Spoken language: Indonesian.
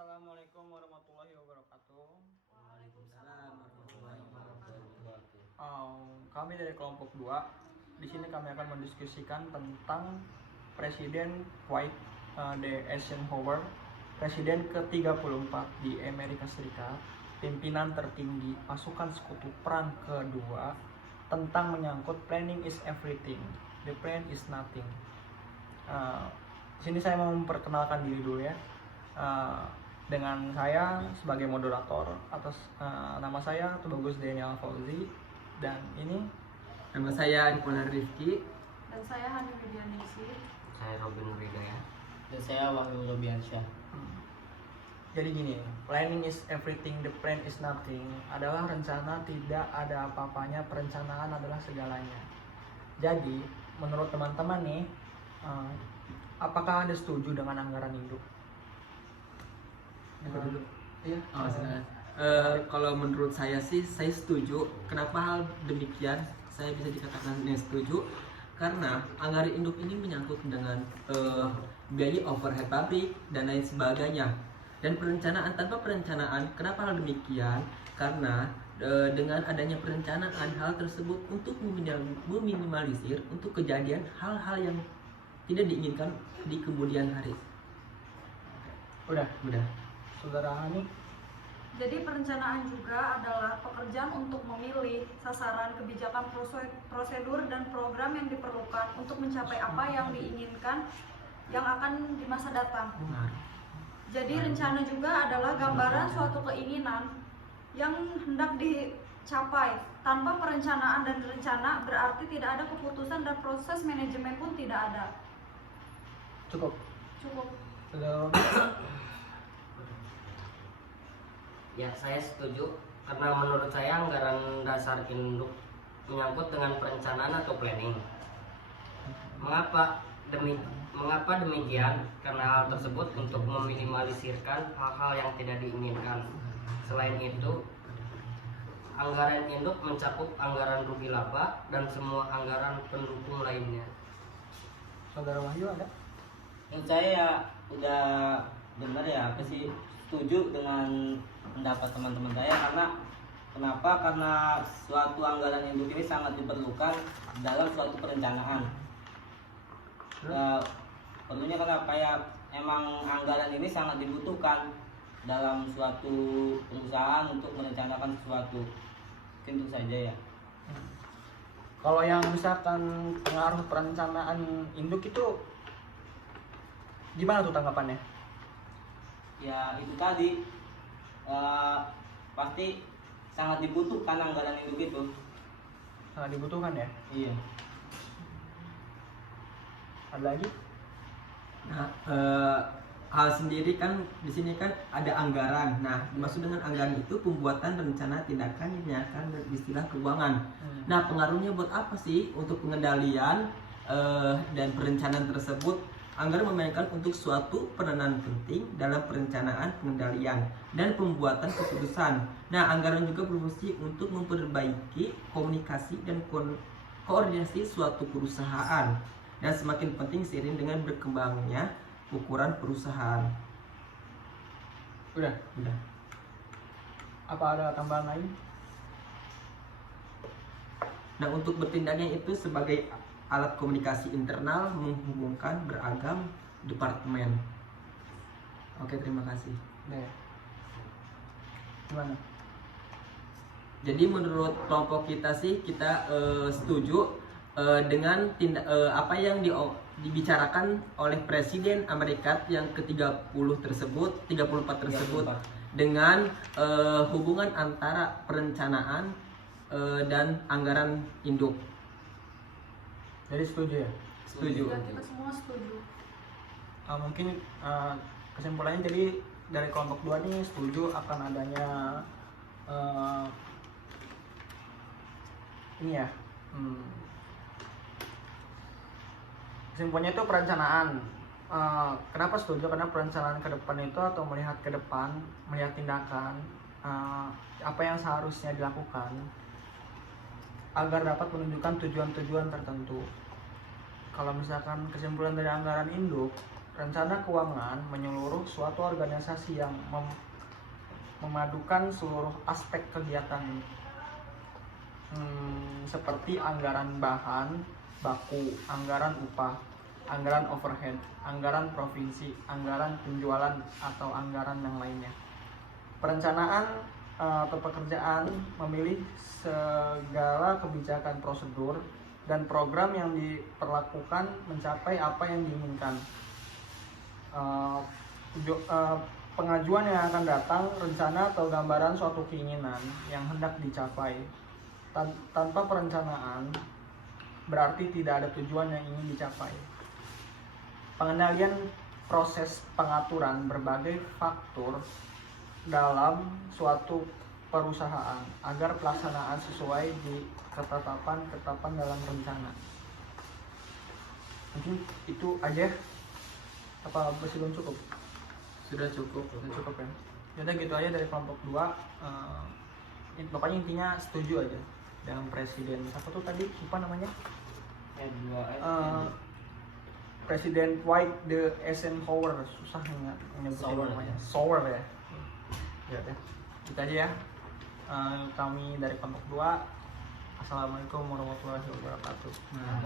Assalamualaikum warahmatullahi wabarakatuh. Waalaikumsalam warahmatullahi wabarakatuh. Kami dari kelompok 2. Di sini kami akan mendiskusikan tentang Presiden Dwight D. Eisenhower, Presiden ke-34 di Amerika Serikat, pimpinan tertinggi pasukan Sekutu Perang Kedua, tentang menyangkut planning is everything, the plan is nothing. Di sini saya mau memperkenalkan diri dulu ya. Dengan saya sebagai moderator atas nama saya Tubagus Daniel Fauzi, dan ini Nama saya Nipolar Rifki. Dan saya Hani Widianisi. Saya Robin Ridaya. Dan saya Wahyu Robiansyah. Jadi gini, planning is everything, the plan is nothing adalah rencana tidak ada apa-apanya, perencanaan adalah segalanya. Jadi menurut teman-teman nih, apakah Anda setuju dengan anggaran induk? Dulu. Iya. Silakan. Kalau menurut saya sih, saya setuju. Kenapa hal demikian? Saya bisa dikatakan setuju karena anggaran induk ini menyangkut dengan biaya overhead pabrik dan lain sebagainya. Dan perencanaan tanpa perencanaan, kenapa hal demikian? Karena dengan adanya perencanaan hal tersebut untuk meminimalisir untuk kejadian hal-hal yang tidak diinginkan di kemudian hari. Udah. Saudara Hani. Jadi perencanaan juga adalah pekerjaan untuk memilih sasaran, kebijakan, prosedur, dan program yang diperlukan untuk mencapai apa yang diinginkan yang akan di masa datang. Jadi rencana juga adalah gambaran suatu keinginan yang hendak dicapai. Tanpa perencanaan dan rencana berarti tidak ada keputusan dan proses manajemen pun tidak ada. Cukup. Ya, saya setuju karena menurut saya anggaran dasar induk menyangkut dengan perencanaan atau planning. Mengapa demikian? Karena hal tersebut untuk meminimalisirkan hal-hal yang tidak diinginkan. Selain itu, anggaran induk mencakup anggaran rugi laba dan semua anggaran pendukung lainnya. Saudara Wahyu ada? Menurut saya udah benar ya, setuju dengan pendapat teman-teman saya. Karena suatu anggaran induk ini sangat diperlukan dalam suatu perencanaan. Perlunya kenapa ya, emang anggaran ini sangat dibutuhkan dalam suatu perusahaan untuk merencanakan sesuatu. Mungkin itu saja ya. Kalau yang misalkan pengaruh perencanaan induk itu gimana tuh tanggapannya? Ya itu tadi, pasti sangat dibutuhkan anggaran induk itu. Sangat dibutuhkan ya? Iya. Ada lagi? Nah, hal sendiri kan di sini kan ada anggaran. Nah, dimaksud dengan anggaran itu pembuatan rencana tindakan yang dinyatakan istilah keuangan. Nah, pengaruhnya buat apa sih untuk pengendalian dan perencanaan tersebut? Anggaran memainkan untuk suatu peranan penting dalam perencanaan, pengendalian, dan pembuatan keputusan. Nah, anggaran juga berfungsi untuk memperbaiki komunikasi dan koordinasi suatu perusahaan, dan semakin penting seiring dengan berkembangnya ukuran perusahaan. Udah. Apa ada tambahan lain? Nah, untuk bertindaknya itu sebagai alat komunikasi internal menghubungkan beragam departemen. Oke, terima kasih. Gimana? Jadi menurut kelompok kita sih, kita setuju dengan apa yang dibicarakan oleh Presiden Amerika yang ke-34 tersebut dengan hubungan antara perencanaan dan anggaran induk. Jadi setuju ya? Setuju. Ya, kita semua setuju. Mungkin kesimpulannya jadi dari kelompok 2 nih setuju akan adanya ini ya. Kesimpulannya itu perencanaan. Kenapa setuju? Karena perencanaan ke depan itu atau melihat ke depan, melihat tindakan apa yang seharusnya dilakukan agar dapat menunjukkan tujuan-tujuan tertentu. Kalau misalkan kesimpulan dari anggaran induk, rencana keuangan menyeluruh suatu organisasi yang memadukan seluruh aspek kegiatan seperti anggaran bahan baku, anggaran upah, anggaran overhead, anggaran provinsi, anggaran penjualan atau anggaran yang lainnya. Perencanaan atau pekerjaan memilih segala kebijakan, prosedur, dan program yang diperlakukan mencapai apa yang diinginkan. Pengajuan yang akan datang, rencana atau gambaran suatu keinginan yang hendak dicapai. Tanpa perencanaan berarti tidak ada tujuan yang ingin dicapai. Pengendalian proses pengaturan berbagai faktor dalam suatu perusahaan agar pelaksanaan sesuai di ketetapan dalam rencana. Mungkin itu aja. Apa masih belum cukup? Sudah cukup. Sudah cukup ya. Jadi gitu aja dari kelompok 2. Pokoknya intinya setuju aja dengan presiden. Apa tuh tadi? Lupa namanya. Presiden Dwight D. Eisenhower, susah nyebutnya namanya. Sauer ya. Ya deh. Kita aja ya. Kami dari kelompok 2. Assalamualaikum warahmatullahi wabarakatuh. Nah,